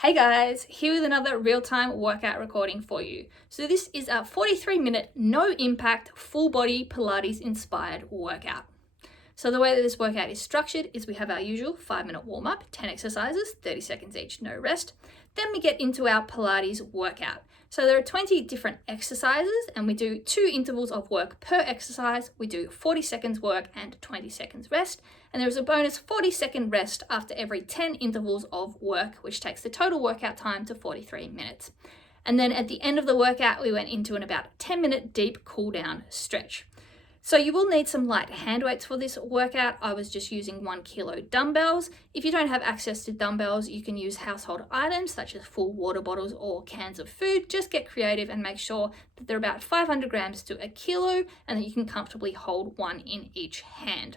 Hey guys, here with another real-time workout recording for you. So this is a 43-minute, no-impact, full-body Pilates inspired workout. So the way that this workout is structured is we have our usual 5-minute warm-up, 10 exercises, 30 seconds each, no rest. Then we get into our Pilates workout. So there are 20 different exercises and we do 2 intervals of work per exercise. We do 40 seconds work and 20 seconds rest. And there's a bonus 40-second rest after every 10 intervals of work, which takes the total workout time to 43 minutes. And then at the end of the workout, we went into an about 10-minute deep cool down stretch. So you will need some light hand weights for this workout. I was just using 1 kilo dumbbells. If you don't have access to dumbbells, you can use household items such as full water bottles or cans of food. Just get creative and make sure that they're about 500 grams to a kilo and that you can comfortably hold one in each hand.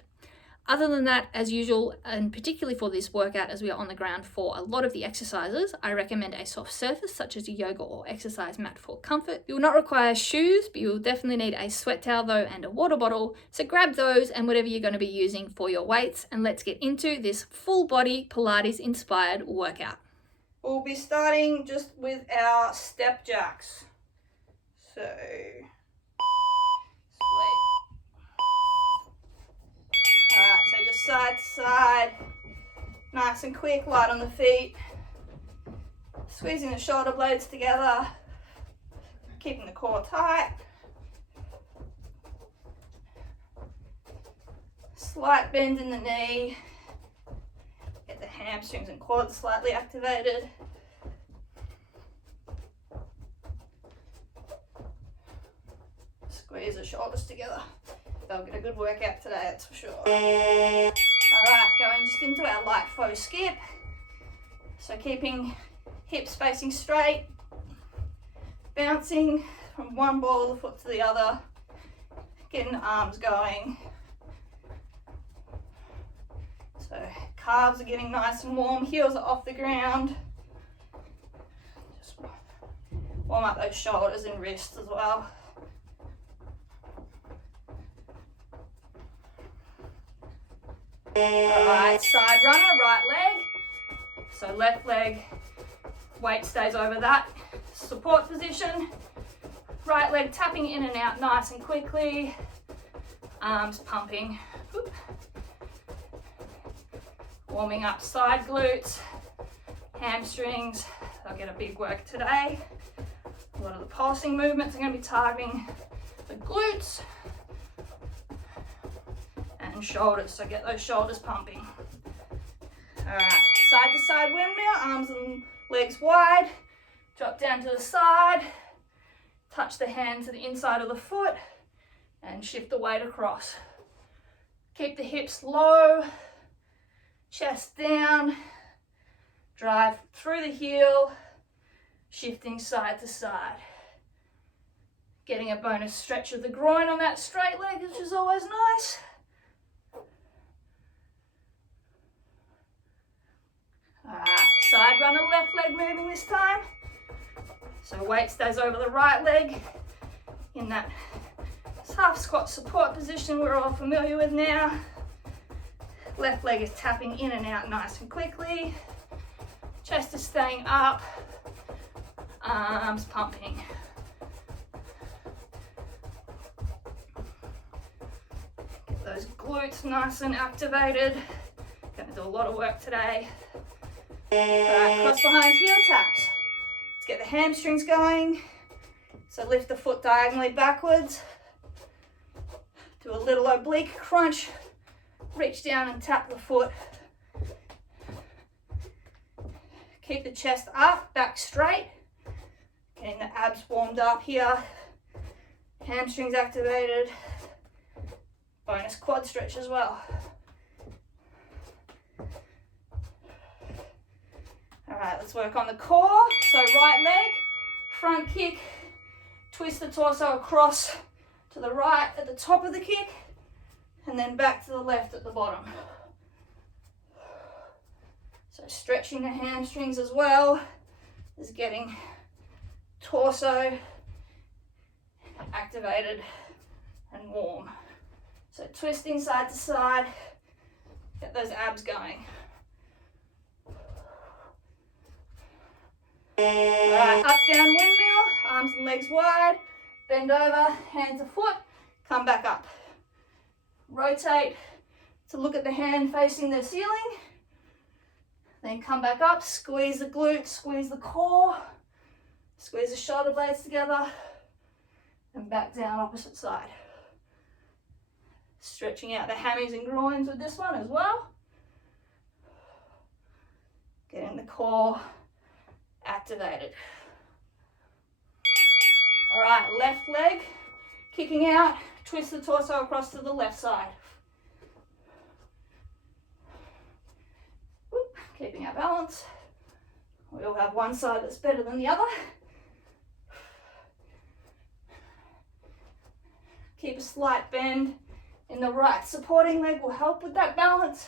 Other than that, as usual, and particularly for this workout as we are on the ground for a lot of the exercises, I recommend a soft surface such as a yoga or exercise mat for comfort. You will not require shoes, but you will definitely need a sweat towel though and a water bottle. So grab those and whatever you're going to be using for your weights, and let's get into this full body Pilates inspired workout. We'll be starting just with our step jacks. So side to side, nice and quick, light on the feet, squeezing the shoulder blades together, keeping the core tight, slight bend in the knee, get the hamstrings and quads slightly activated. Squeeze the shoulders together. They'll get a good workout today, that's for sure. Alright, going just into our light faux skip. So keeping hips facing straight, bouncing from one ball of the foot to the other, getting the arms going. So calves are getting nice and warm, heels are off the ground. Just warm up those shoulders and wrists as well. Alright, side runner, right leg. So left leg, weight stays over that. Support position. Right leg tapping in and out nice and quickly. Arms pumping. Oop. Warming up side glutes, hamstrings. They'll get a big work today. A lot of the pulsing movements are going to be targeting the glutes and shoulders, so get those shoulders pumping. Alright, side to side windmill, arms and legs wide, drop down to the side, touch the hand to the inside of the foot, and shift the weight across. Keep the hips low, chest down, drive through the heel, shifting side to side. Getting a bonus stretch of the groin on that straight leg, which is always nice. Side runner, left leg moving this time. So weight stays over the right leg in that half squat support position we're all familiar with now. Left leg is tapping in and out nice and quickly. Chest is staying up. Arms pumping. Get those glutes nice and activated. Gonna do a lot of work today. Alright, cross behind heel taps. Let's get the hamstrings going. So lift the foot diagonally backwards. Do a little oblique crunch. Reach down and tap the foot. Keep the chest up, back straight. Getting the abs warmed up here. Hamstrings activated. Bonus quad stretch as well. Alright, let's work on the core. So right leg, front kick, twist the torso across to the right at the top of the kick, and then back to the left at the bottom. So stretching the hamstrings as well as getting torso activated and warm. So twisting side to side, get those abs going. All right, up, down, windmill, arms and legs wide, bend over, hand to foot, come back up. Rotate to look at the hand facing the ceiling, then come back up, squeeze the glutes, squeeze the core, squeeze the shoulder blades together, and back down opposite side. Stretching out the hammies and groins with this one as well. Getting the core activated. All right, left leg kicking out, twist the torso across to the left side. Whoop, keeping our balance. We all have one side that's better than the other. Keep a slight bend in the right supporting leg will help with that balance.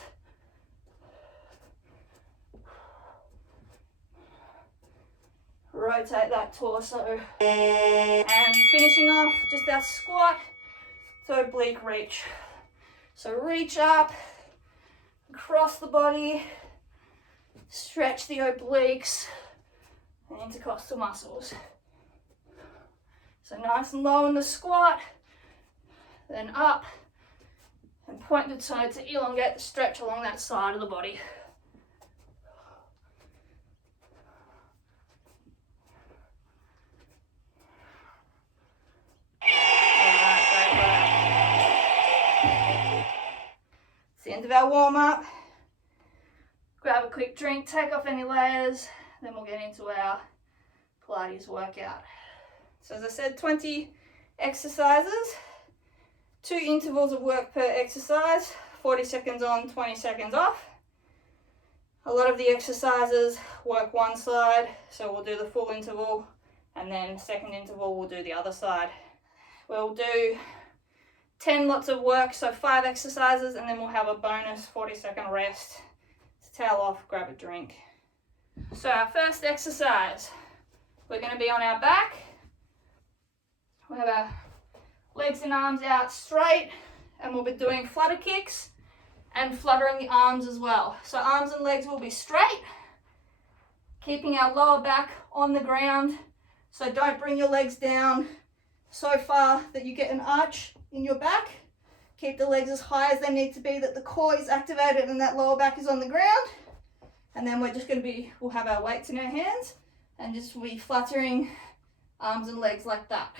Rotate that torso. And finishing off just our squat to oblique reach. So reach up, across the body, stretch the obliques and intercostal muscles. So nice and low in the squat, then up and point the toe to elongate the stretch along that side of the body. It's the end of our warm-up. Grab a quick drink, take off any layers, then we'll get into our Pilates workout. So as I said, 20 exercises, 2 intervals of work per exercise, 40 seconds on, 20 seconds off. A lot of the exercises work one side, so we'll do the full interval, and then second interval we'll do the other side. We'll do 10 lots of work, so 5 exercises, and then we'll have a bonus 40-second rest to towel off, grab a drink. So our first exercise, we're going to be on our back. We'll have our legs and arms out straight, and we'll be doing flutter kicks and fluttering the arms as well. So arms and legs will be straight, keeping our lower back on the ground. So don't bring your legs down so far that you get an arch in your back. Keep the legs as high as they need to be, that the core is activated and that lower back is on the ground. And then we're just going to we'll have our weights in our hands and just be fluttering arms and legs like that.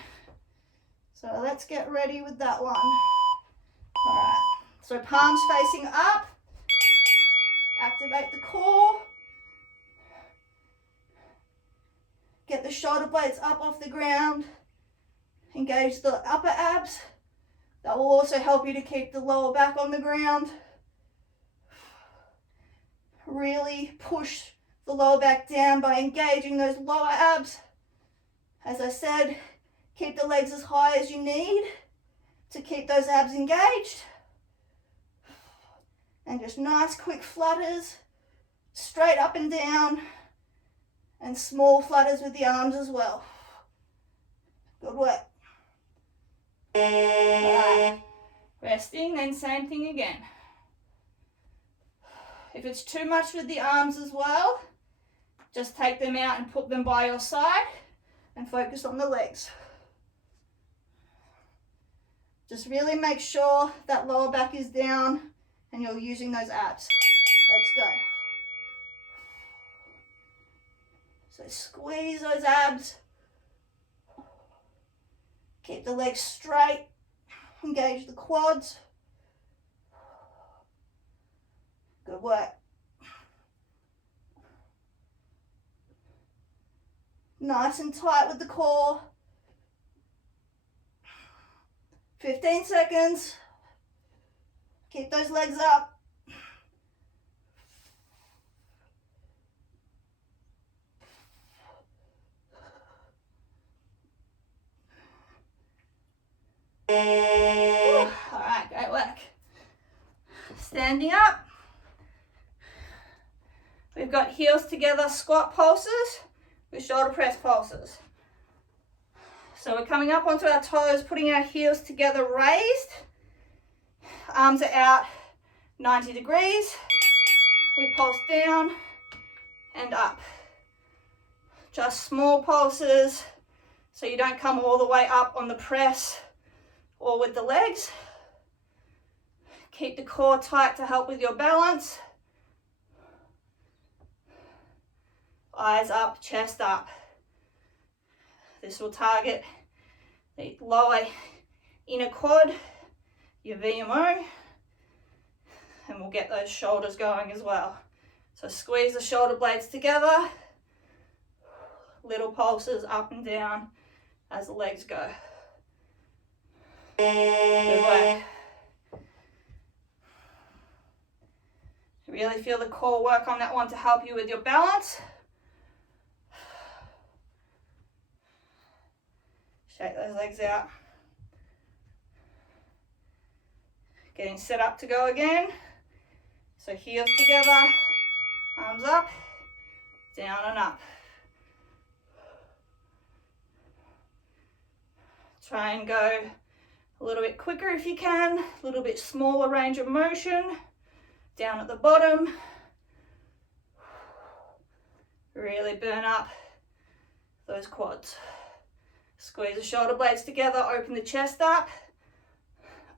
So let's get ready with that one. All right, so palms facing up, activate the core. Get the shoulder blades up off the ground. Engage the upper abs. That will also help you to keep the lower back on the ground. Really push the lower back down by engaging those lower abs. As I said, keep the legs as high as you need to keep those abs engaged. And just nice quick flutters, straight up and down, and small flutters with the arms as well. Good work. Right. Resting, then same thing again. If it's too much with the arms as well, just take them out and put them by your side and focus on the legs. Just really make sure that lower back is down and you're using those abs. Let's go. So squeeze those abs. Keep the legs straight, engage the quads. Good work. Nice and tight with the core. 15 seconds. Keep those legs up. All right, great work. Standing up. We've got heels together squat pulses with shoulder press pulses. So we're coming up onto our toes, putting our heels together raised. Arms are out 90 degrees. We pulse down and up. Just small pulses so you don't come all the way up on the press or with the legs. Keep the core tight to help with your balance. Eyes up, chest up. This will target the lower inner quad, your VMO, and we'll get those shoulders going as well. So squeeze the shoulder blades together, little pulses up and down as the legs go. Good work. Really feel the core work on that one to help you with your balance. Shake those legs out. Getting set up to go again. So heels together, arms up, down and up. Try and go a little bit quicker if you can, a little bit smaller range of motion. Down at the bottom. Really burn up those quads. Squeeze the shoulder blades together, open the chest up,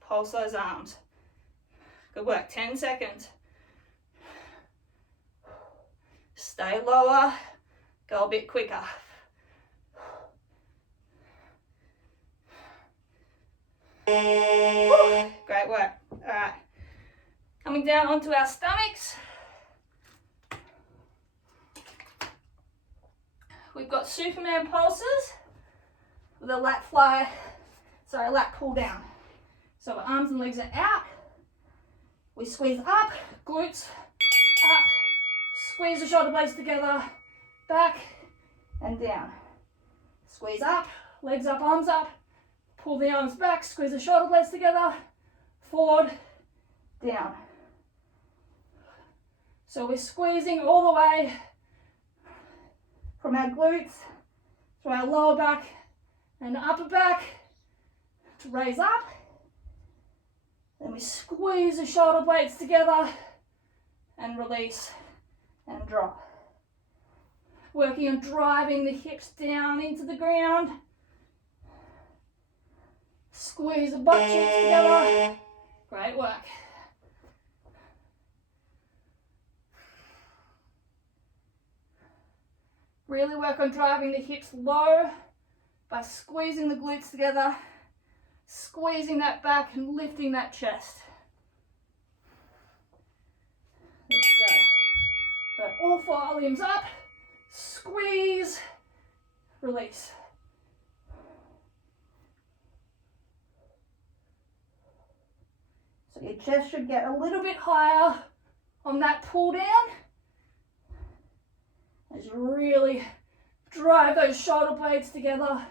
pulse those arms. Good work, 10 seconds. Stay lower, go a bit quicker. Great work. All right, coming down onto our stomachs. We've got Superman pulses with a lat pull down. So our arms and legs are out. We squeeze up, glutes up, squeeze the shoulder blades together, back and down. Squeeze up, legs up, arms up, pull the arms back, squeeze the shoulder blades together, forward, down. So we're squeezing all the way from our glutes to our lower back and upper back to raise up. Then we squeeze the shoulder blades together and release and drop. Working on driving the hips down into the ground. Squeeze the butt cheeks together. Great work. Really work on driving the hips low by squeezing the glutes together, squeezing that back and lifting that chest. Let's go. So all four limbs up, squeeze, release. So your chest should get a little bit higher on that pull down. As you really drive those shoulder blades together.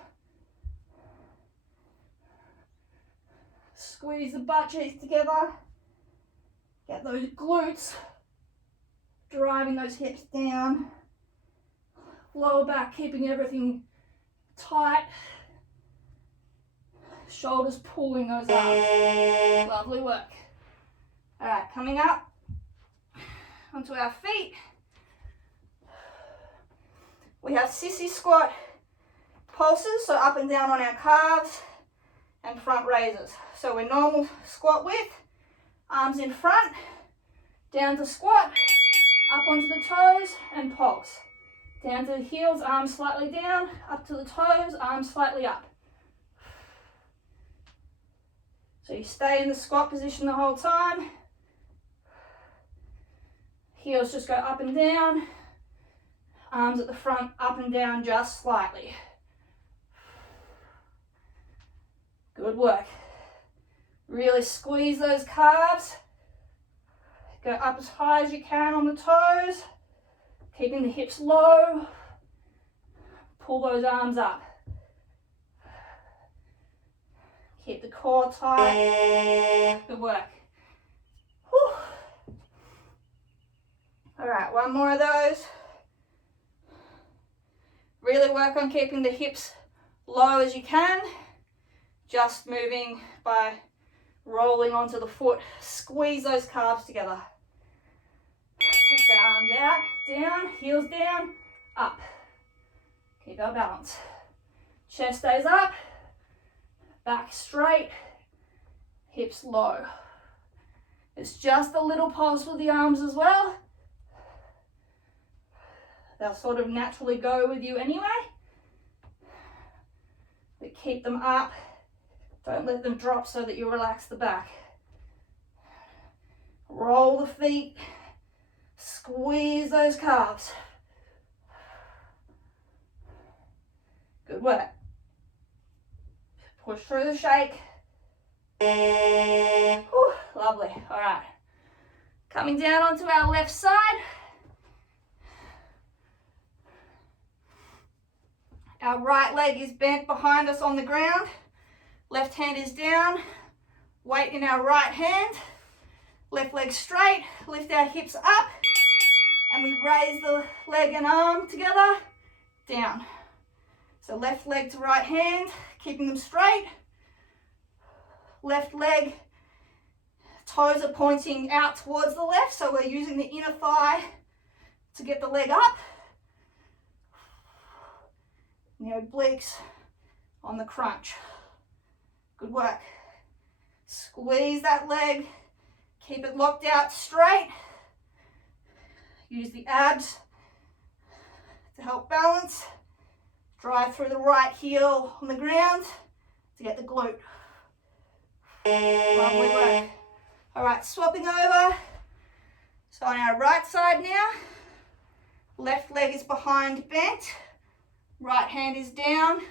Squeeze the butt cheeks together. Get those glutes driving those hips down. Lower back, keeping everything tight. Shoulders pulling those arms. Lovely work. All right, coming up onto our feet. We have sissy squat pulses, so up and down on our calves and front raises. So we're normal squat width, arms in front, down to squat, up onto the toes and pulse. Down to the heels, arms slightly down, up to the toes, arms slightly up. So you stay in the squat position the whole time. Heels just go up and down. Arms at the front, up and down just slightly. Good work. Really squeeze those calves. Go up as high as you can on the toes. Keeping the hips low. Pull those arms up. Keep the core tight. Good work. Whew. All right, one more of those. Really work on keeping the hips low as you can. Just moving by rolling onto the foot. Squeeze those calves together. Take the arms out, down, heels down, up. Keep our balance. Chest stays up, back straight, hips low. It's just a little pulse with the arms as well. They'll sort of naturally go with you anyway. But keep them up. Don't let them drop so that you relax the back. Roll the feet. Squeeze those calves. Good work. Push through the shake. Whew, lovely. All right. Coming down onto our left side. Our right leg is bent behind us on the ground. Left hand is down. Weight in our right hand. Left leg straight. Lift our hips up. And we raise the leg and arm together. Down. So left leg to right hand. Keeping them straight. Left leg. Toes are pointing out towards the left. So we're using the inner thigh to get the leg up. The obliques on the crunch. Good work. Squeeze that leg. Keep it locked out straight. Use the abs to help balance. Drive through the right heel on the ground to get the glute. Lovely work. All right, swapping over. So on our right side now, left leg is behind bent. Right hand is down.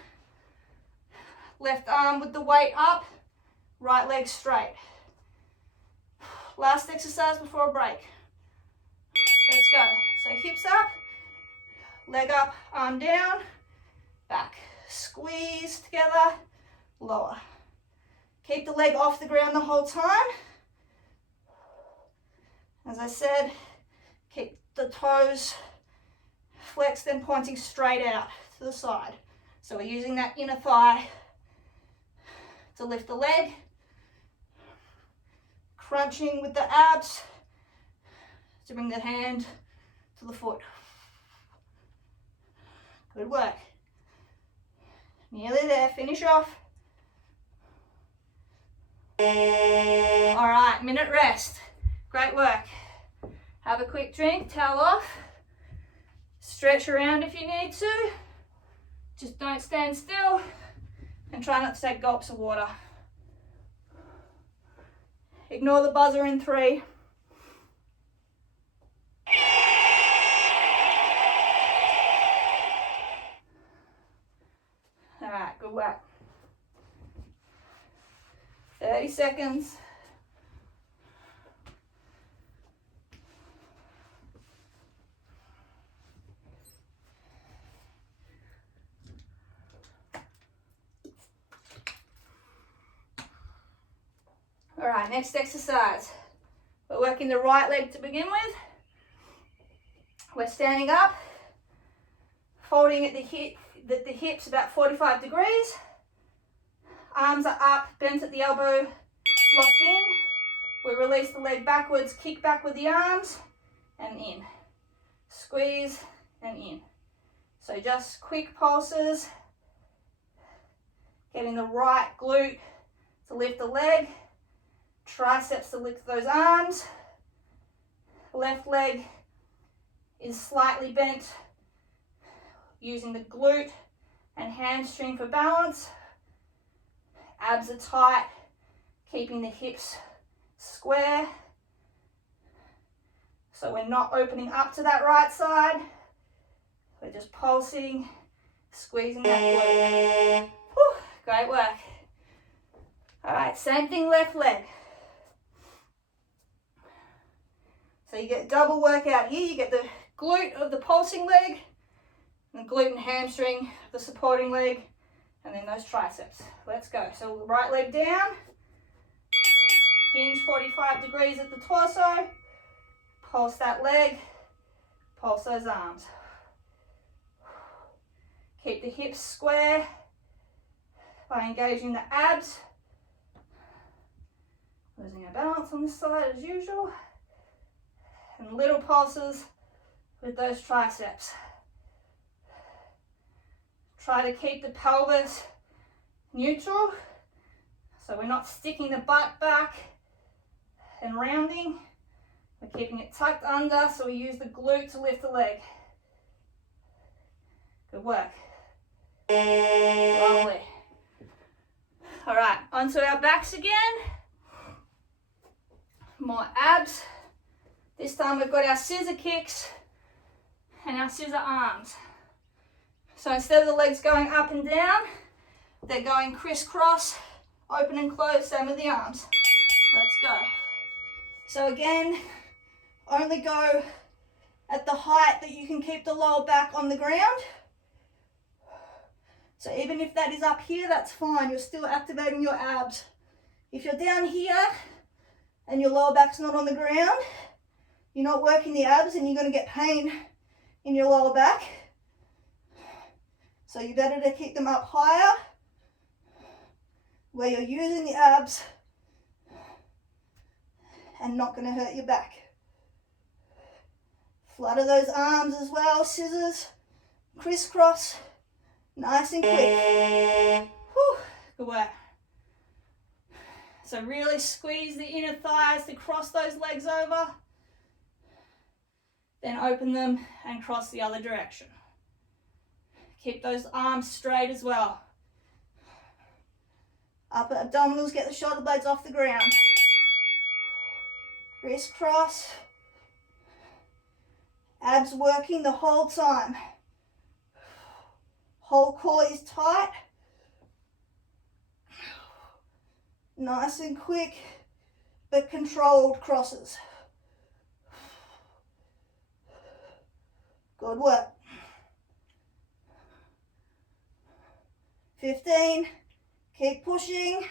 Left arm with the weight up. Right leg straight. Last exercise before a break. Let's go. So hips up, leg up, arm down, back. Squeeze together, lower. Keep the leg off the ground the whole time. As I said, keep the toes flexed and pointing straight out to the side. So we're using that inner thigh to lift the leg. Crunching with the abs to bring the hand to the foot. Good work. Nearly there, finish off. All right, minute rest. Great work. Have a quick drink, towel off. Stretch around if you need to. Just don't stand still and try not to take gulps of water. Ignore the buzzer in 3. All right, good work. 30 seconds. All right, next exercise. We're working the right leg to begin with. We're standing up, folding at the hips about 45 degrees. Arms are up, bent at the elbow, locked in. We release the leg backwards, kick back with the arms, and in. Squeeze and in. So just quick pulses. Getting the right glute to lift the leg. Triceps to lift those arms. Left leg is slightly bent, using the glute and hamstring for balance. Abs are tight, keeping the hips square. So we're not opening up to that right side. We're just pulsing, squeezing that glute. Whew, great work. All right, same thing, left leg. So you get double workout here. You get the glute of the pulsing leg, and the glute and hamstring of the supporting leg, and then those triceps. Let's go. So right leg down, hinge 45 degrees at the torso, pulse that leg, pulse those arms. Keep the hips square by engaging the abs. Losing our balance on this side as usual. And little pulses with those triceps. Try to keep the pelvis neutral, so we're not sticking the butt back and rounding. We're keeping it tucked under, so we use the glute to lift the leg. Good work. Lovely. All right, onto our backs again. More abs. This time we've got our scissor kicks and our scissor arms. So instead of the legs going up and down, they're going crisscross, open and close, same with the arms. Let's go. So again, only go at the height that you can keep the lower back on the ground. So even if that is up here, that's fine. You're still activating your abs. If you're down here and your lower back's not on the ground, you're not working the abs and you're going to get pain in your lower back. So you better to keep them up higher where you're using the abs and not going to hurt your back. Flutter those arms as well, scissors, crisscross, nice and quick. Whew, good work. So really squeeze the inner thighs to cross those legs over. Then open them and cross the other direction. Keep those arms straight as well. Upper abdominals, get the shoulder blades off the ground. Crisscross. Abs working the whole time. Whole core is tight. Nice and quick, but controlled crosses. Good work. 15, keep pushing.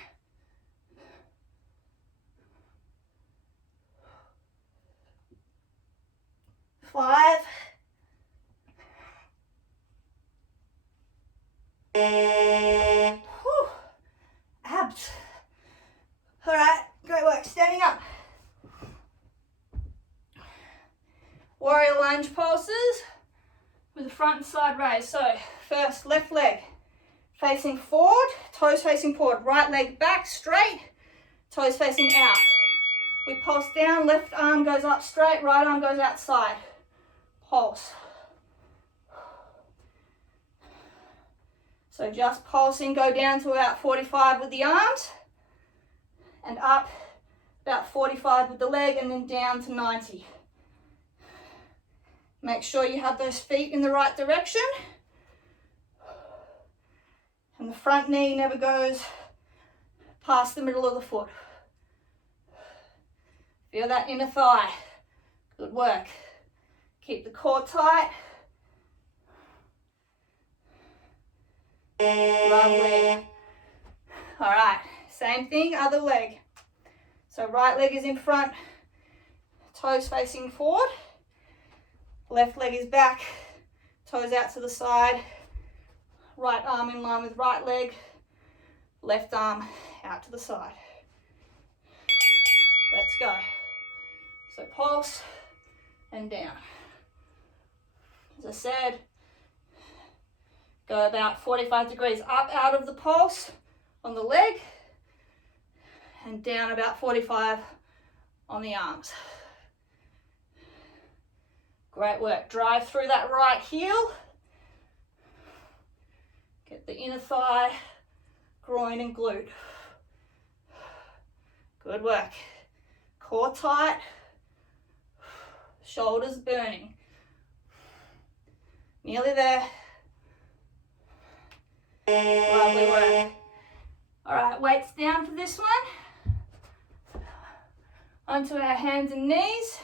5. Whew. Abs. All right, great work. Standing up. Warrior lunge pulses with the front and side raise. So first, left leg facing forward, toes facing forward. Right leg back straight, toes facing out. We pulse down, left arm goes up straight, right arm goes outside. Pulse. So just pulsing, go down to about 45 with the arms and up about 45 with the leg and then down to 90. Make sure you have those feet in the right direction and the front knee never goes past the middle of the foot. Feel that inner thigh. Good work. Keep the core tight. Lovely. All right, same thing, other leg. So right leg is in front, toes facing forward. Left leg is back, toes out to the side. Right arm in line with right leg. Left arm out to the side. Let's go. So pulse and down. As I said, go about 45 degrees up out of the pulse on the leg and down about 45 on the arms. Great work. Drive through that right heel. Get the inner thigh, groin and glute. Good work. Core tight. Shoulders burning. Nearly there. Lovely work. All right, weights down for this one. Onto our hands and knees.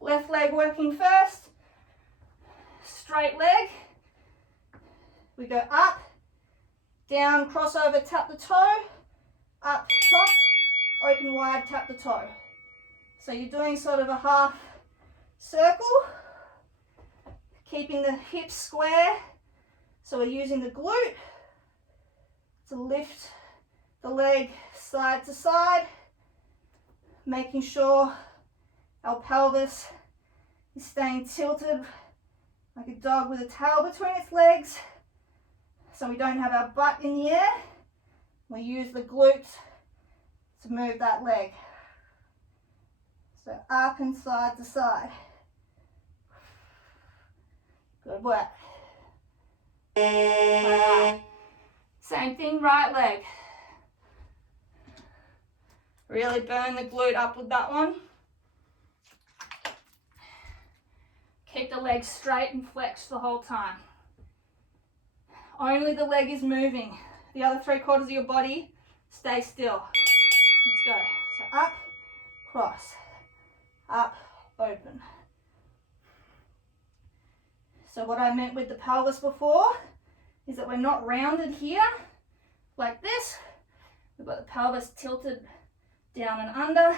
Left leg working first. Straight leg. We go up, down, crossover, tap the toe, up, top, open wide, tap the toe. So you're doing sort of a half circle, keeping the hips square. So we're using the glute to lift the leg side to side, making sure our pelvis is staying tilted like a dog with a tail between its legs, so we don't have our butt in the air. We use the glutes to move that leg. So up and side to side. Good work. Alright. Same thing, right leg. Really burn the glute up with that one. Keep the legs straight and flexed the whole time. Only the leg is moving. The other 3/4 of your body, stay still. Let's go. So up, cross, up, open. So what I meant with the pelvis before is that we're not rounded here like this. We've got the pelvis tilted down and under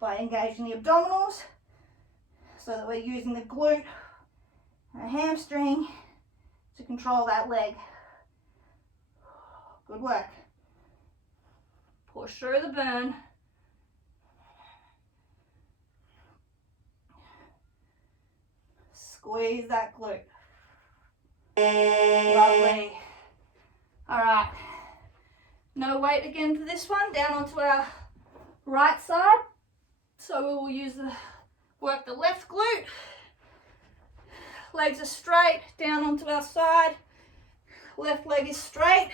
by engaging the abdominals, so that we're using the glute and the hamstring to control that leg. Good work. Push through the burn. Squeeze that glute. Lovely. All right. No weight again for this one. Down onto our right side. So we will work the left glute. Legs are straight, down onto our side. Left leg is straight.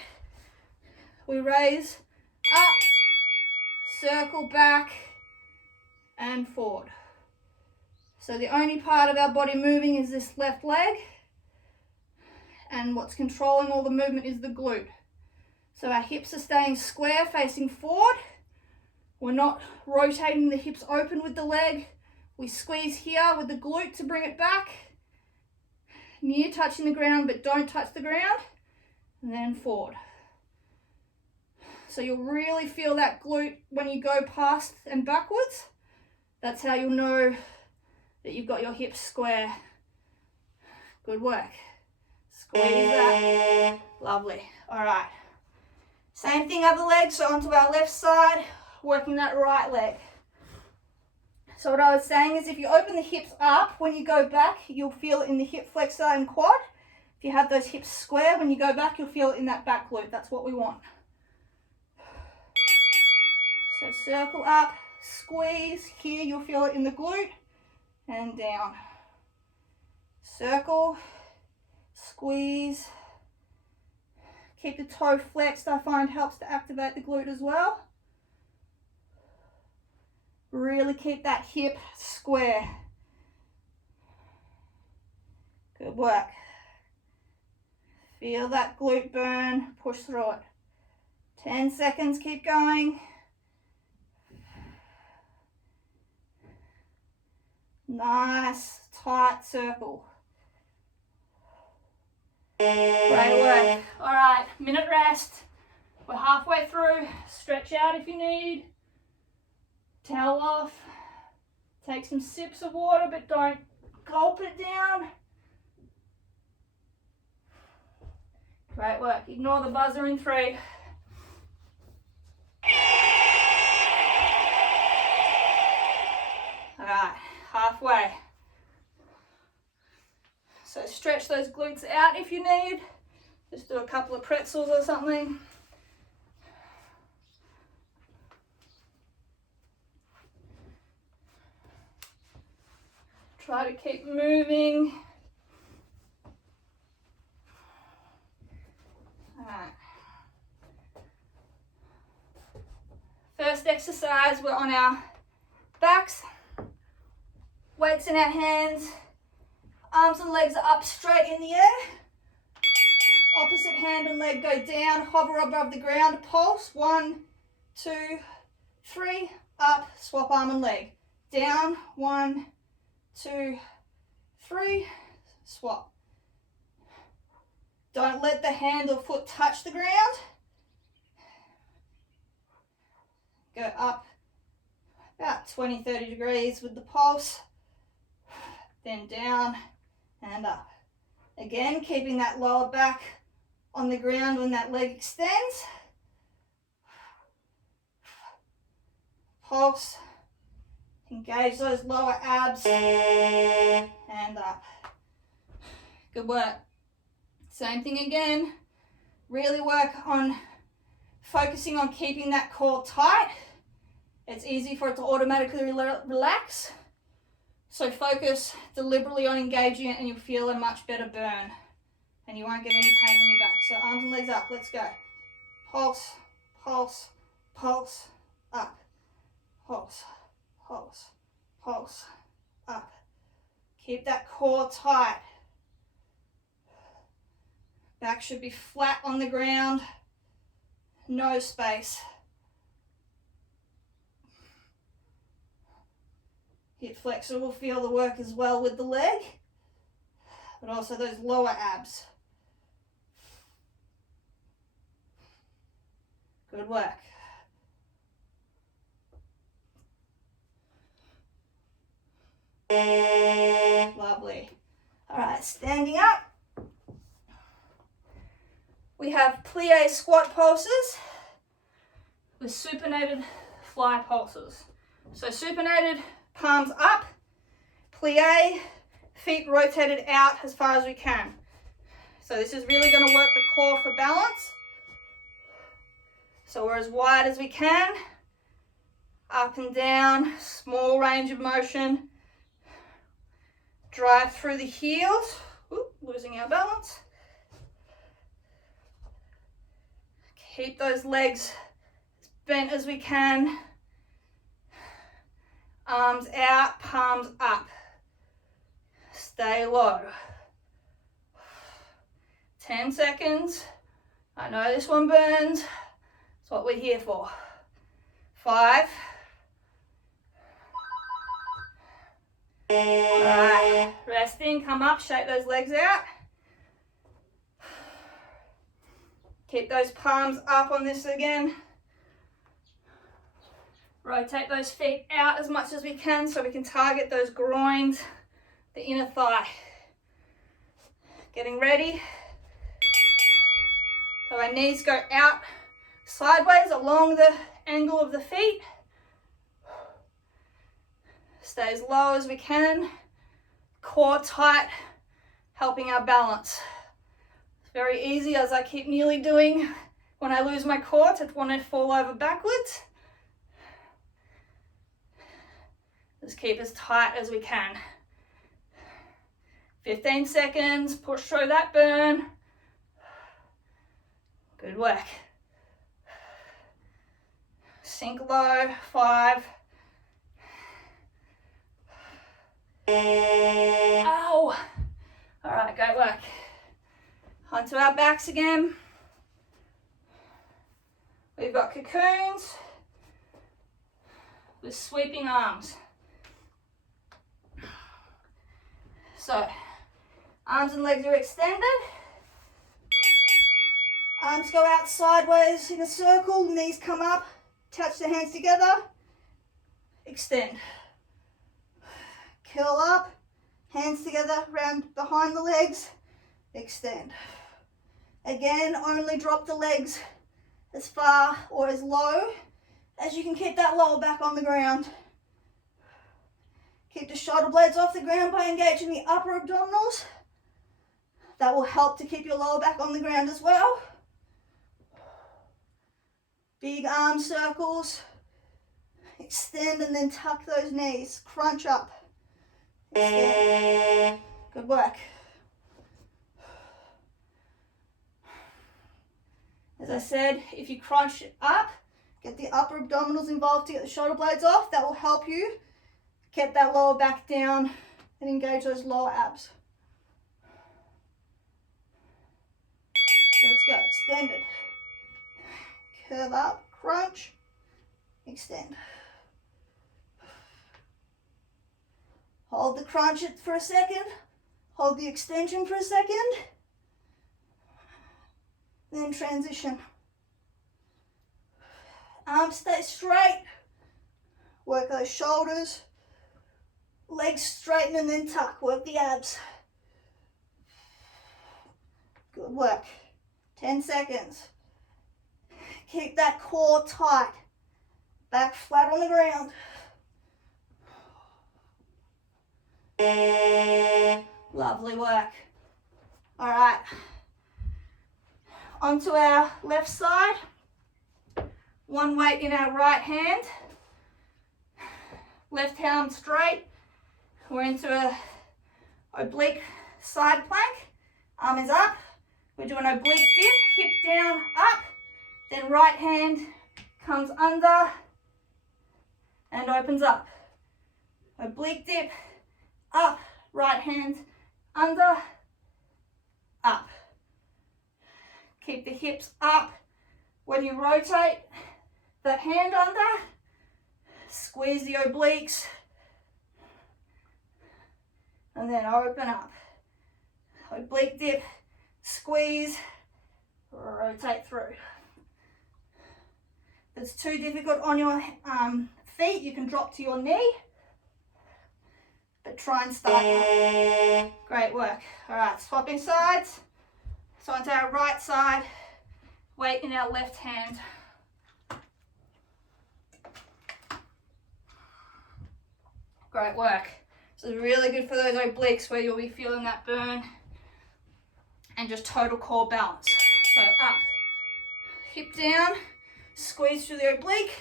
We raise up, circle back, and forward. So the only part of our body moving is this left leg, and what's controlling all the movement is the glute. So our hips are staying square, facing forward. We're not rotating the hips open with the leg. We squeeze here with the glute to bring it back, near touching the ground, but don't touch the ground, and then forward. So you'll really feel that glute when you go past and backwards. That's how you'll know that you've got your hips square. Good work. Squeeze that. Lovely. All right. Same thing, other leg. So onto our left side, working that right leg. So what I was saying is if you open the hips up, when you go back, you'll feel it in the hip flexor and quad. If you have those hips square, when you go back, you'll feel it in that back glute. That's what we want. So circle up, squeeze. Here you'll feel it in the glute and down. Circle, squeeze. Keep the toe flexed, I find helps to activate the glute as well. Really keep that hip square. Good work. Feel that glute burn, push through it. 10 seconds, keep going. Nice, tight circle. Great work. All right, minute rest. We're halfway through. Stretch out if you need. Towel off. Take some sips of water, but don't gulp it down. Great work. Ignore the buzzer in 3. All right, halfway. So stretch those glutes out if you need. Just do a couple of pretzels or something. Try to keep moving. All right. First exercise, we're on our backs. Weights in our hands. Arms and legs are up straight in the air. Opposite hand and leg go down, hover above the ground, pulse. 1, 2, 3, up, swap arm and leg. Down, 1, 2, 3, swap. Don't let the hand or foot touch the ground. Go up about 20, 30 degrees with the pulse. Then down and up. Again, keeping that lower back on the ground when that leg extends. Pulse. Engage those lower abs and up. Good work. Same thing again. Really work on focusing on keeping that core tight. It's easy for it to automatically relax. So focus deliberately on engaging it and you'll feel a much better burn. And you won't get any pain in your back. So arms and legs up, let's go. Pulse, pulse, pulse, up. Pulse, pulse, pulse, up. Keep that core tight. Back should be flat on the ground, no space. Hip flexor will feel the work as well with the leg, but also those lower abs. Good work. Lovely. All right, standing up. We have plie squat pulses with supinated fly pulses. So supinated, palms up, plie, feet rotated out as far as we can. So this is really going to work the core for balance. So we're as wide as we can, up and down, small range of motion. Drive through the heels. Oop, losing our balance. Keep those legs as bent as we can. Arms out, palms up. Stay low. 10 seconds. I know this one burns. That's what we're here for. 5. All right, resting, come up, shake those legs out. Keep those palms up on this again. Rotate those feet out as much as we can so we can target those groins, the inner thigh. Getting ready. So our knees go out sideways along the angle of the feet. Stay as low as we can. Core tight, helping our balance. It's very easy, as I keep nearly doing when I lose my core, to want to fall over backwards. Just keep as tight as we can. 15 seconds, push through that burn. Good work. Sink low, 5. Ow! All right, go work. Onto our backs again. We've got cocoons with sweeping arms. So, arms and legs are extended. Arms go out sideways in a circle, knees come up, touch the hands together, extend. Curl up, hands together, round behind the legs, extend. Again, only drop the legs as far or as low as you can keep that lower back on the ground. Keep the shoulder blades off the ground by engaging the upper abdominals. That will help to keep your lower back on the ground as well. Big arm circles. Extend and then tuck those knees. Crunch up. Extend. Good work. As I said, if you crunch it up, get the upper abdominals involved to get the shoulder blades off. That will help you get that lower back down and engage those lower abs. So let's go. Extended. Curve up, crunch, extend. Hold the crunch for a second. Hold the extension for a second. Then transition. Arms stay straight. Work those shoulders. Legs straighten and then tuck. Work the abs. Good work. 10 seconds. Keep that core tight. Back flat on the ground. Lovely work. All right, onto our left side. One weight in our right hand. Left arm straight. We're into a oblique side plank. Arm is up. We're doing oblique dip, hip down, up. Then right hand comes under and opens up. Oblique dip, up. Right hand under, up. Keep the hips up. When you rotate that hand under, squeeze the obliques and then open up. Oblique dip, squeeze, rotate through. If it's too difficult on your feet, you can drop to your knee, but try and start. Great work. All right, swapping sides. So onto our right side, weight in our left hand. Great work. This is really good for those obliques where you'll be feeling that burn and just total core balance. So up, hip down, squeeze through the oblique,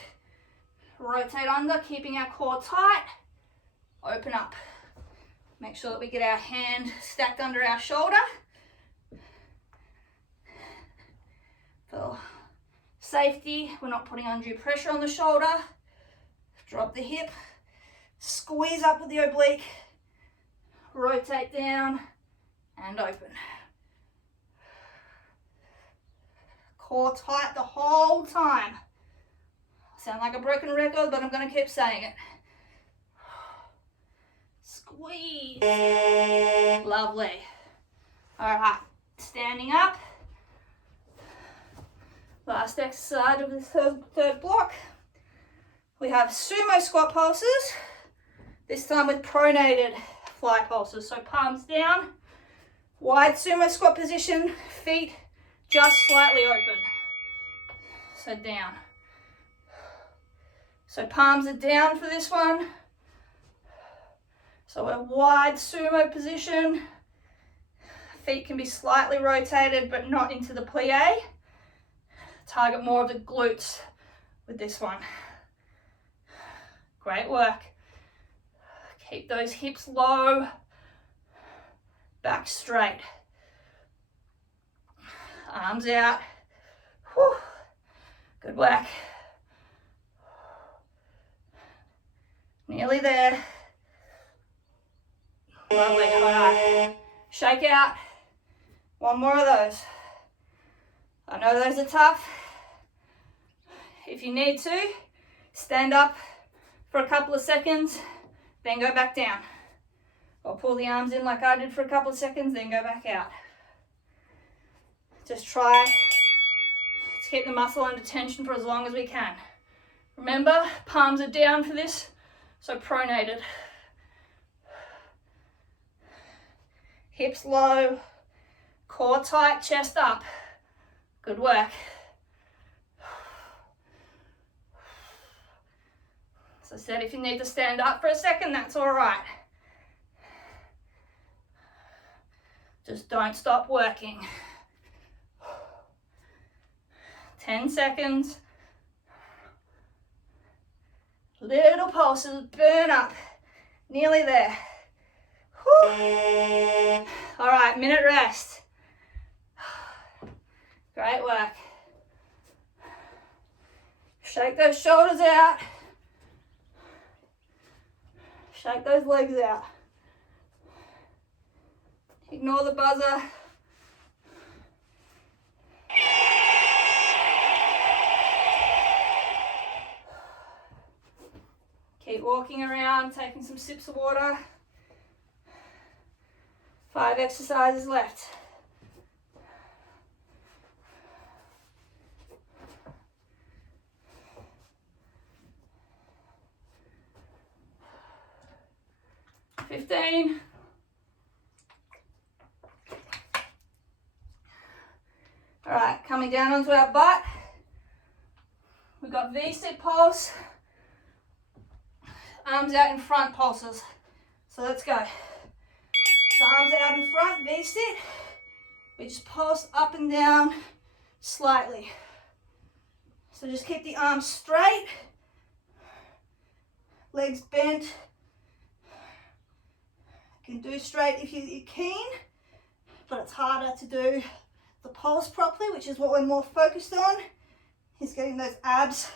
rotate under, keeping our core tight, open up. Make sure that we get our hand stacked under our shoulder. For safety, we're not putting undue pressure on the shoulder. Drop the hip, squeeze up with the oblique, rotate down and open. Core tight the whole time. Sound like a broken record, but I'm going to keep saying it. Squeeze. Lovely. All right, standing up. Last exercise of the third block. We have sumo squat pulses, this time with pronated fly pulses. So palms down, wide sumo squat position, feet just slightly open. So down. So palms are down for this one. So a wide sumo position. Feet can be slightly rotated, but not into the plie. Target more of the glutes with this one. Great work. Keep those hips low, back straight. Arms out. Whew. Good work. Nearly there. Lovely. All right. Shake out. One more of those. I know those are tough. If you need to, stand up for a couple of seconds, then go back down. Or pull the arms in like I did for a couple of seconds, then go back out. Just try to keep the muscle under tension for as long as we can. Remember, palms are down for this, so pronated. Hips low, core tight, chest up. Good work. As I said, if you need to stand up for a second, that's all right. Just don't stop working. 10 seconds. Little pulses, burn up. Nearly there. Whew. All right, minute rest. Great work. Shake those shoulders out. Shake those legs out. Ignore the buzzer. Keep walking around, taking some sips of water. 5 exercises left. All right, coming down onto our butt. We've got V-sit pulse. Arms out in front pulses. So let's go. So arms out in front, V-sit. We just pulse up and down slightly. So just keep the arms straight, legs bent. You can do straight if you're keen, but it's harder to do the pulse properly, which is what we're more focused on, is getting those abs,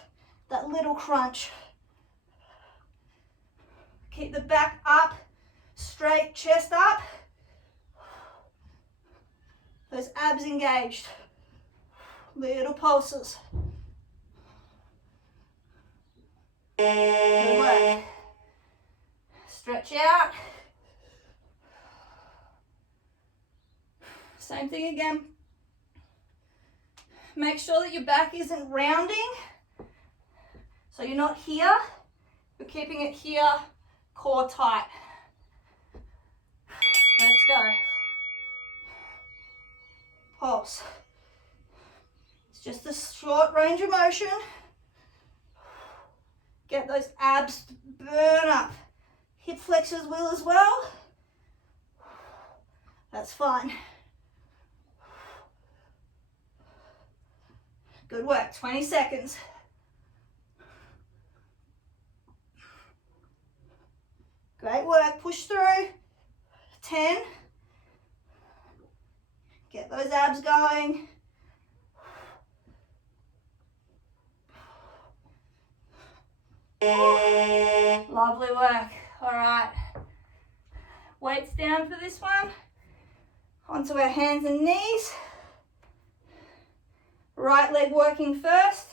that little crunch. Keep the back up, straight, chest up. Those abs engaged. Little pulses. Good work. Stretch out. Same thing again. Make sure that your back isn't rounding. So you're not here. You're keeping it here, core tight. Let's go. Pulse. It's just a short range of motion. Get those abs to burn up. Hip flexors will as well. That's fine. Good work, 20 seconds. Great work, push through. 10. Get those abs going. Lovely work. All right. Weights down for this one. Onto our hands and knees. Right leg working first.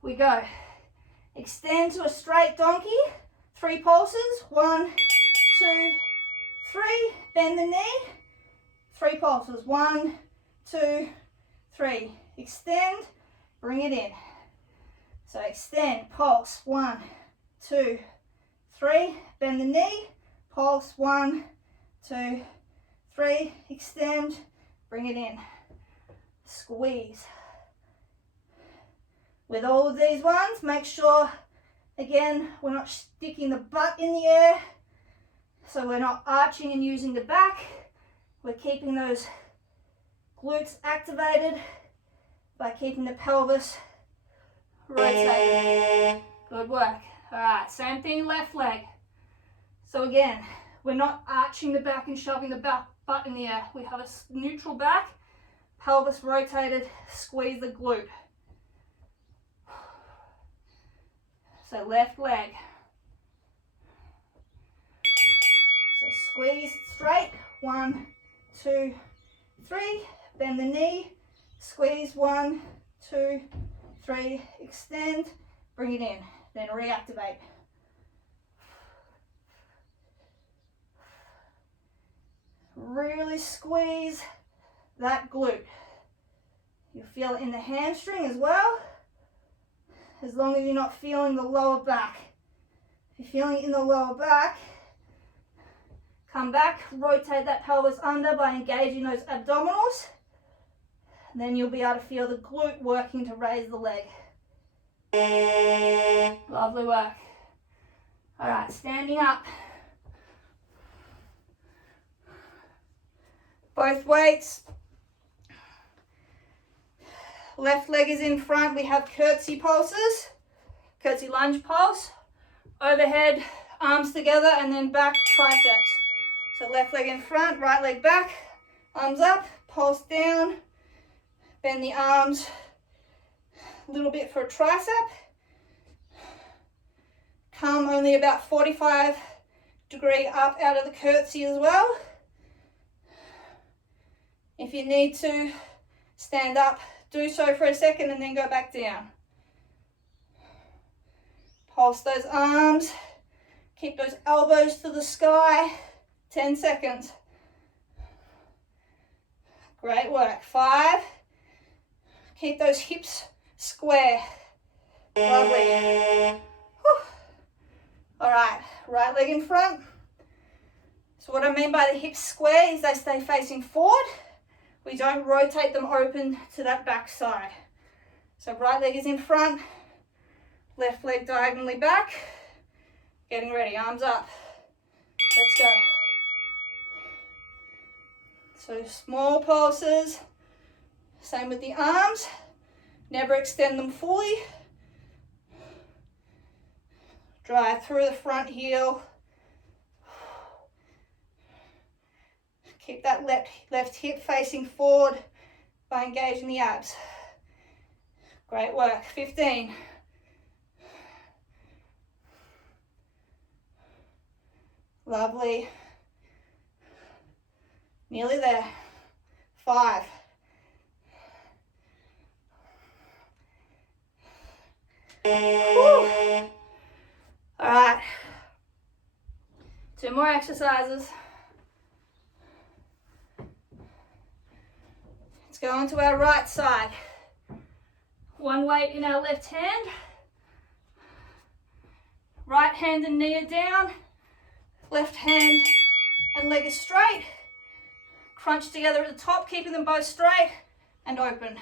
We go. Extend to a straight donkey. 3 pulses. 1, 2, 3. Bend the knee. 3 pulses. 1, 2, 3. Extend. Bring it in. So extend, pulse, 1, 2, 3, bend the knee, pulse, 1, 2, 3, extend, bring it in, squeeze. With all of these ones, make sure, again, we're not sticking the butt in the air, so we're not arching and using the back, we're keeping those glutes activated by keeping the pelvis rotated. Good work. All right, same thing, left leg. So again, we're not arching the back and shoving the butt in the air. We have a neutral back, pelvis rotated, squeeze the glute. So left leg. So squeeze straight, 1, 2, 3, bend the knee, squeeze, 1, 2, 3, extend, bring it in, then reactivate. Really squeeze that glute. You'll feel it in the hamstring as well, as long as you're not feeling the lower back. If you're feeling it in the lower back, come back, rotate that pelvis under by engaging those abdominals. Then you'll be able to feel the glute working to raise the leg. Lovely work. All right, standing up. Both weights. Left leg is in front. We have curtsy pulses. Curtsy lunge pulse. Overhead, arms together, and then back triceps. So left leg in front, right leg back, arms up, pulse down. Bend the arms a little bit for a tricep. Come only about 45-degree up out of the curtsy as well. If you need to stand up, do so for a second and then go back down. Pulse those arms. Keep those elbows to the sky. 10 seconds. Great work. 5. Keep those hips square. Lovely. Whew. All right, right leg in front. So what I mean by the hips square is they stay facing forward. We don't rotate them open to that back side. So right leg is in front, left leg diagonally back. Getting ready, arms up. Let's go. So small pulses. Same with the arms. Never extend them fully. Drive through the front heel. Keep that left hip facing forward by engaging the abs. Great work. 15. Lovely. Nearly there. 5. Whew. All right. 2 more exercises. Let's go on to our right side. 1 weight in our left hand. Right hand and knee are down. Left hand and leg is straight. Crunch together at the top, keeping them both straight and open.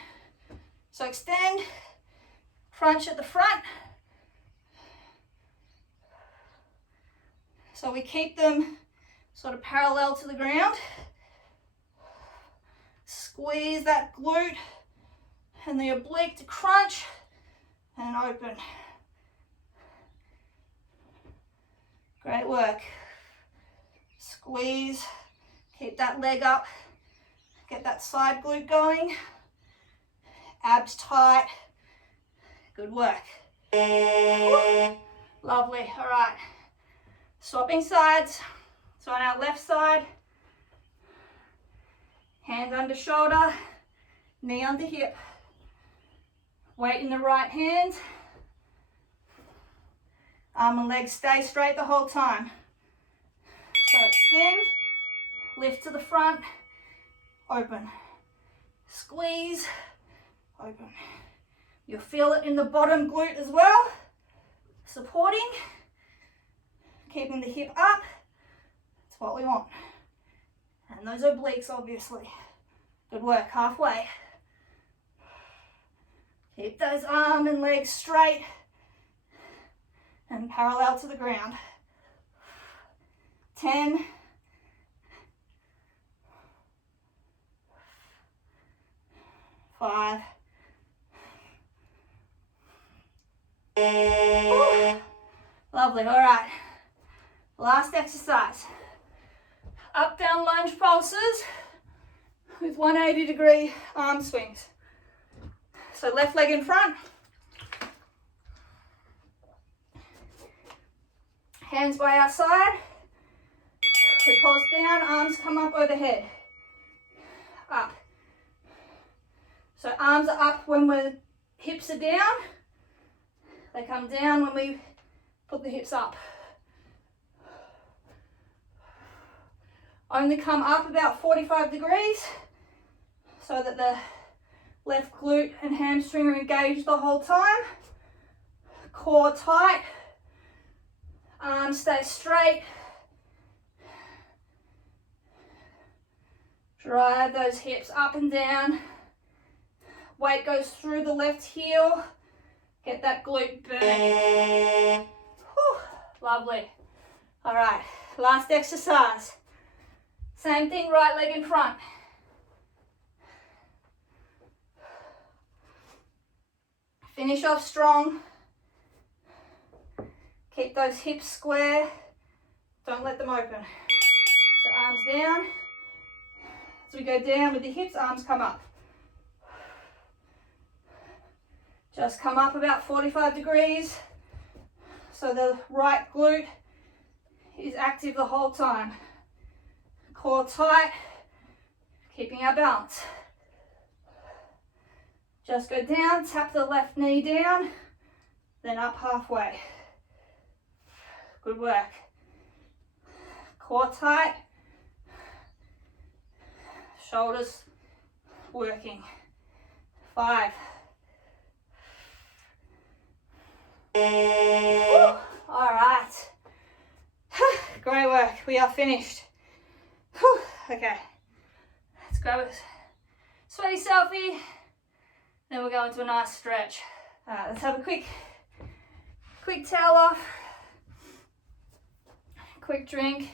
So extend, crunch at the front. So we keep them sort of parallel to the ground. Squeeze that glute and the oblique to crunch and open. Great work. Squeeze, keep that leg up, get that side glute going. Abs tight. Good work. Lovely. All right. Swapping sides. So on our left side, hand under shoulder, knee under hip. Weight in the right hand. Arm and leg stay straight the whole time. So extend, lift to the front, open. Squeeze, open. You'll feel it in the bottom glute as well. Supporting, keeping the hip up. That's what we want. And those obliques, obviously. Good work, halfway. Keep those arm and legs straight and parallel to the ground. 10. 5. Whew. Lovely, all right. Last exercise. Up, down lunge pulses with 180-degree arm swings. So left leg in front. Hands by our side. We pulse down, arms come up overhead. Up. So arms are up when the hips are down. They come down when we put the hips up. Only come up about 45 degrees so that the left glute and hamstring are engaged the whole time. Core tight. Arms stay straight. Drive those hips up and down. Weight goes through the left heel. Get that glute burning. Whew, lovely. All right, last exercise. Same thing, right leg in front. Finish off strong. Keep those hips square. Don't let them open. So arms down. As we go down with the hips, arms come up. Just come up about 45 degrees. So the right glute is active the whole time. Core tight, keeping our balance. Just go down, tap the left knee down, then up halfway. Good work. Core tight, shoulders working. 5. Woo. All right. Great work. We are finished. Whew. Okay. Let's grab a sweaty selfie. Then we'll go into a nice stretch. All right, let's have a quick towel off. Quick drink.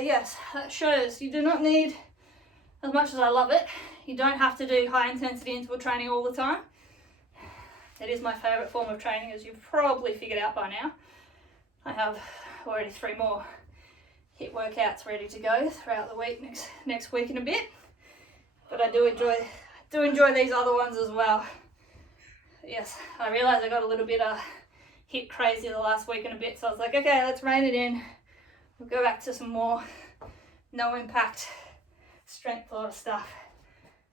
But yes, that shows you do not need, as much as I love it, you don't have to do high intensity interval training all the time. It is my favourite form of training, as you've probably figured out by now. I have already 3 more HIIT workouts ready to go throughout the week, next week and a bit. But I do enjoy these other ones as well. Yes, I realised I got a little bit HIIT crazy the last week and a bit, so I was like, okay, let's rein it in. We'll go back to some more no impact strength sort of stuff.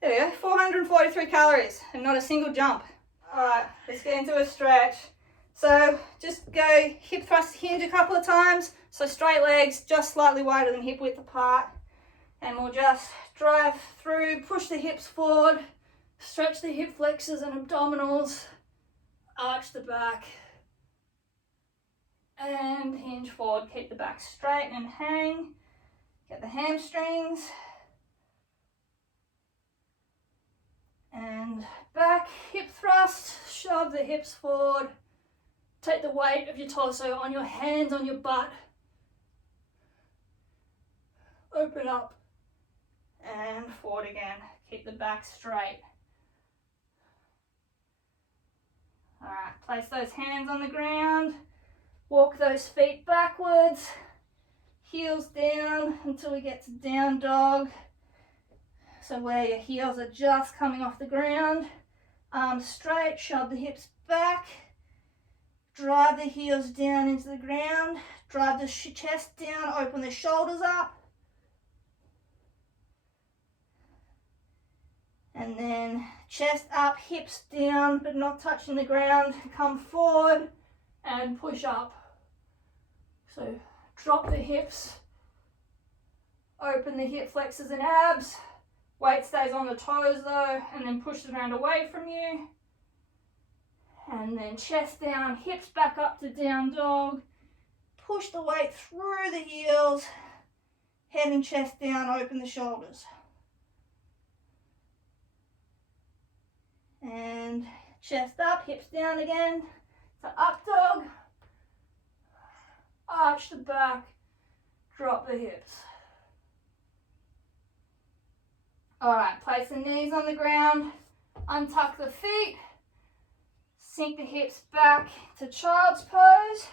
There we go, 443 calories and not a single jump. All right, let's get into a stretch. So just go hip thrust hinge a couple of times. So straight legs, just slightly wider than hip width apart. And we'll just drive through, push the hips forward, stretch the hip flexors and abdominals, arch the back, and hinge forward. Keep the back straight and hang. Get the hamstrings. And back, hip thrust, shove the hips forward. Take the weight of your torso on your hands, on your butt. Open up and forward again. Keep the back straight. All right, place those hands on the ground. Walk those feet backwards. Heels down until we get to down dog. So where your heels are just coming off the ground. Arms straight, shove the hips back. Drive the heels down into the ground. Drive the chest down, open the shoulders up. And then chest up, hips down, but not touching the ground. Come forward and push up. So drop the hips, open the hip flexors and abs. Weight stays on the toes though, and then push the ground away from you. And then chest down, hips back up to down dog. Push the weight through the heels. Head and chest down, open the shoulders. And chest up, hips down again. So up dog. Arch the back, drop the hips. All right, place the knees on the ground, untuck the feet, sink the hips back to child's pose.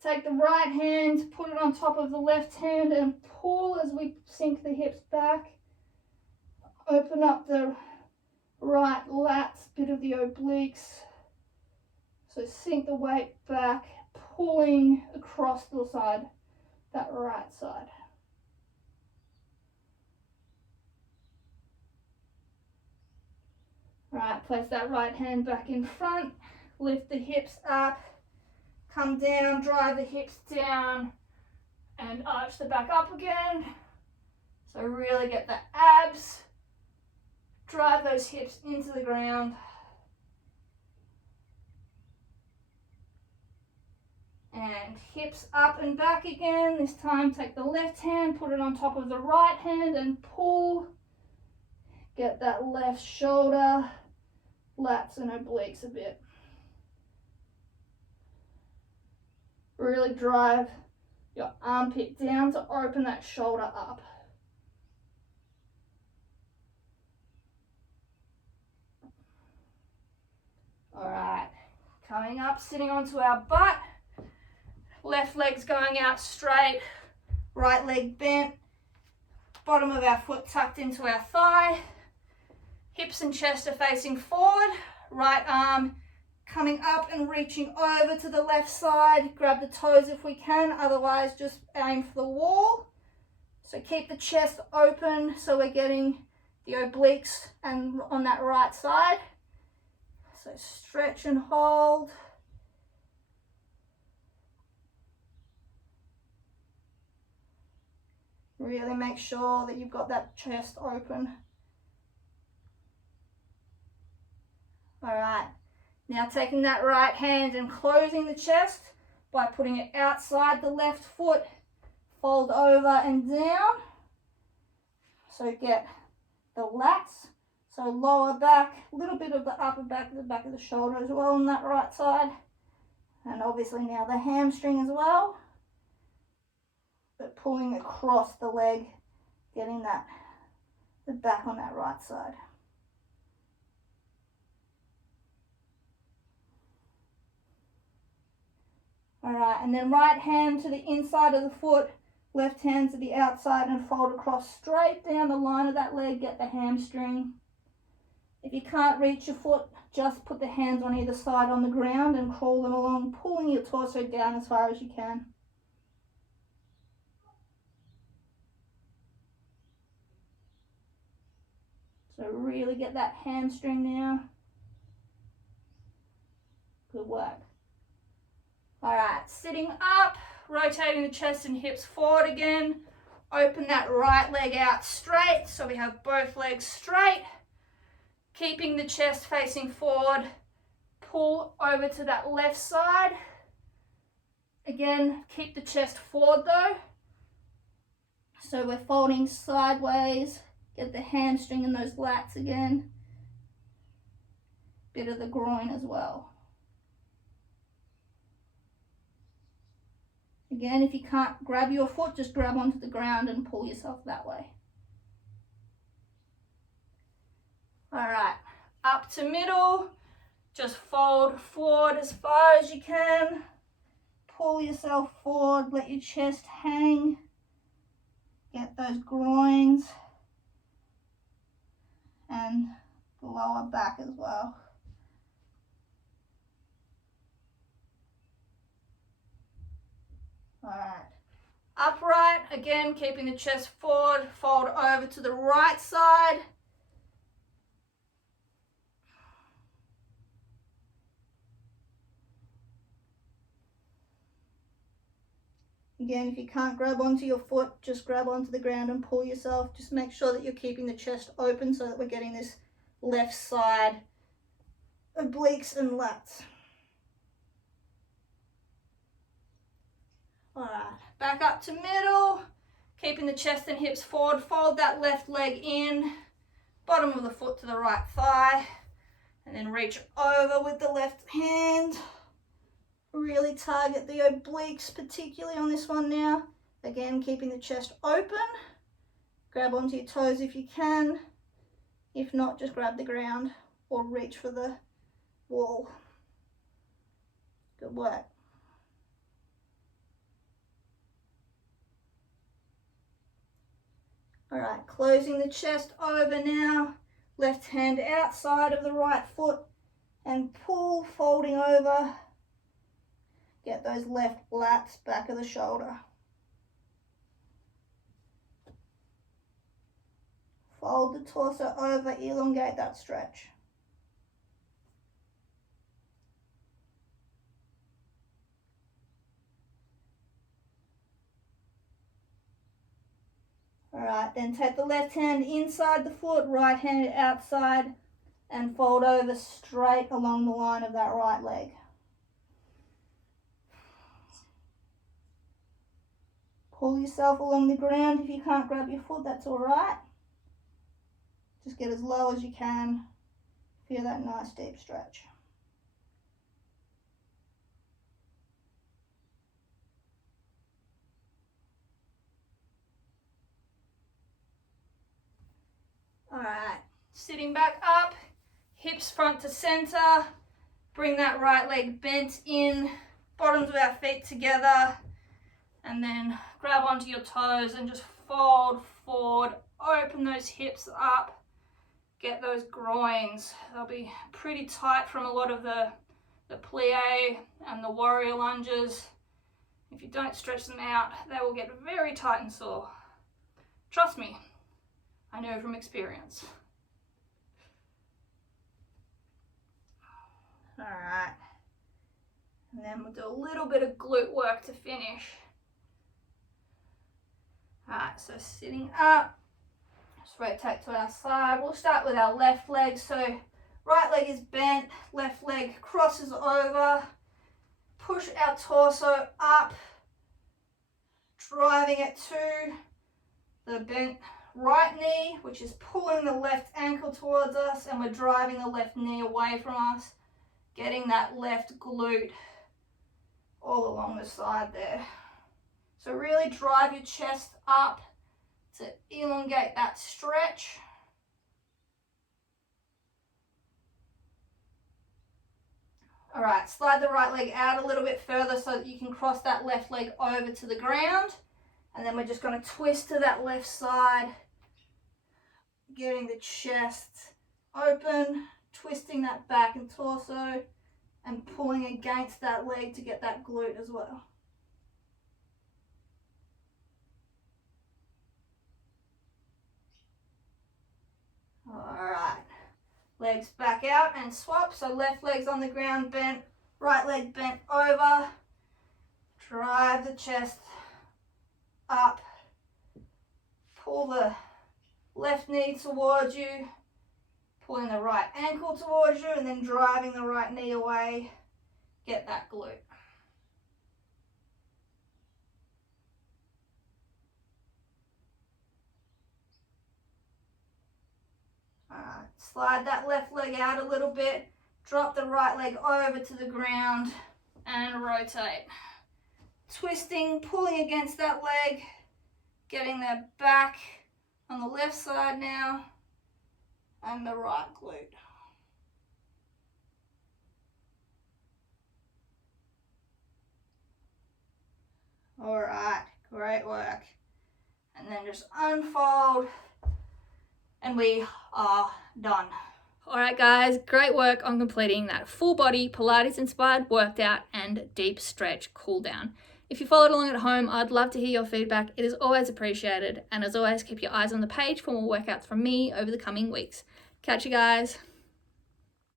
Take the right hand, put it on top of the left hand and pull as we sink the hips back. Open up the right lats, bit of the obliques. So sink the weight back, pulling across the side, that right side. Right, place that right hand back in front, lift the hips up, come down, drive the hips down, and arch the back up again. So really get the abs, drive those hips into the ground. And hips up and back again. This time take the left hand, put it on top of the right hand and pull. Get that left shoulder, lats and obliques a bit. Really drive your armpit down to open that shoulder up. All right, coming up, sitting onto our butt. Left leg's going out straight, right leg bent, bottom of our foot tucked into our thigh. Hips and chest are facing forward, right arm coming up and reaching over to the left side. Grab the toes if we can, otherwise just aim for the wall. So keep the chest open so we're getting the obliques and on that right side. So stretch and hold. Really make sure that you've got that chest open. All right, now taking that right hand and closing the chest by putting it outside the left foot, fold over and down. So get the lats, so lower back, a little bit of the upper back, the back of the shoulder as well on that right side. And obviously now the hamstring as well. So pulling across the leg, getting the back on that right side. All right, and then right hand to the inside of the foot, left hand to the outside, and fold across straight down the line of that leg, get the hamstring. If you can't reach your foot, just put the hands on either side on the ground and crawl them along, pulling your torso down as far as you can. So really get that hamstring now. Good work. All right, sitting up, rotating the chest and hips forward again. Open that right leg out straight, so we have both legs straight. Keeping the chest facing forward, pull over to that left side. Again, keep the chest forward though. So we're folding sideways, get the hamstring and those lats again. Bit of the groin as well. Again, if you can't grab your foot, just grab onto the ground and pull yourself that way. All right, up to middle, just fold forward as far as you can. Pull yourself forward, let your chest hang. Get those groins and the lower back as well. All right, upright, again, keeping the chest forward, fold over to the right side. Again, if you can't grab onto your foot, just grab onto the ground and pull yourself. Just make sure that you're keeping the chest open so that we're getting this left side obliques and lats. All right, back up to middle, keeping the chest and hips forward. Fold that left leg in, bottom of the foot to the right thigh, and then reach over with the left hand. Really target the obliques, particularly on this one now. Again, keeping the chest open. Grab onto your toes if you can. If not, just grab the ground or reach for the wall. Good work. All right, closing the chest over now. Left hand outside of the right foot and pull, folding over. Get those left lats back of the shoulder. Fold the torso over, elongate that stretch. All right, then take the left hand inside the foot, right hand outside, and fold over straight along the line of that right leg. Pull yourself along the ground. If you can't grab your foot, that's all right. Just get as low as you can. Feel that nice deep stretch. All right, sitting back up, hips front to center. Bring that right leg bent in, bottoms of our feet together. And then grab onto your toes and just fold forward, open those hips up, get those groins. They'll be pretty tight from a lot of the plie and the warrior lunges. If you don't stretch them out, they will get very tight and sore. Trust me, I know from experience. All right, and then we'll do a little bit of glute work to finish. Alright, so sitting up, just rotate to our side. We'll start with our left leg. So right leg is bent, left leg crosses over. Push our torso up, driving it to the bent right knee, which is pulling the left ankle towards us, and we're driving the left knee away from us, getting that left glute all along the side there. So really drive your chest up to elongate that stretch. All right, slide the right leg out a little bit further so that you can cross that left leg over to the ground. And then we're just going to twist to that left side, getting the chest open, twisting that back and torso, and pulling against that leg to get that glute as well. All right, legs back out and swap. So left leg's on the ground bent, right leg bent over. Drive the chest up. Pull the left knee towards you. Pulling the right ankle towards you and then driving the right knee away. Get that glute. Alright, slide that left leg out a little bit. Drop the right leg over to the ground and rotate. Twisting, pulling against that leg. Getting that back on the left side now. And the right glute. All right, great work. And then just unfold and we are done. All right, guys, great work on completing that full body Pilates inspired workout and deep stretch cool down. If you followed along at home, I'd love to hear your feedback. It is always appreciated. And as always, keep your eyes on the page for more workouts from me over the coming weeks. Catch you guys.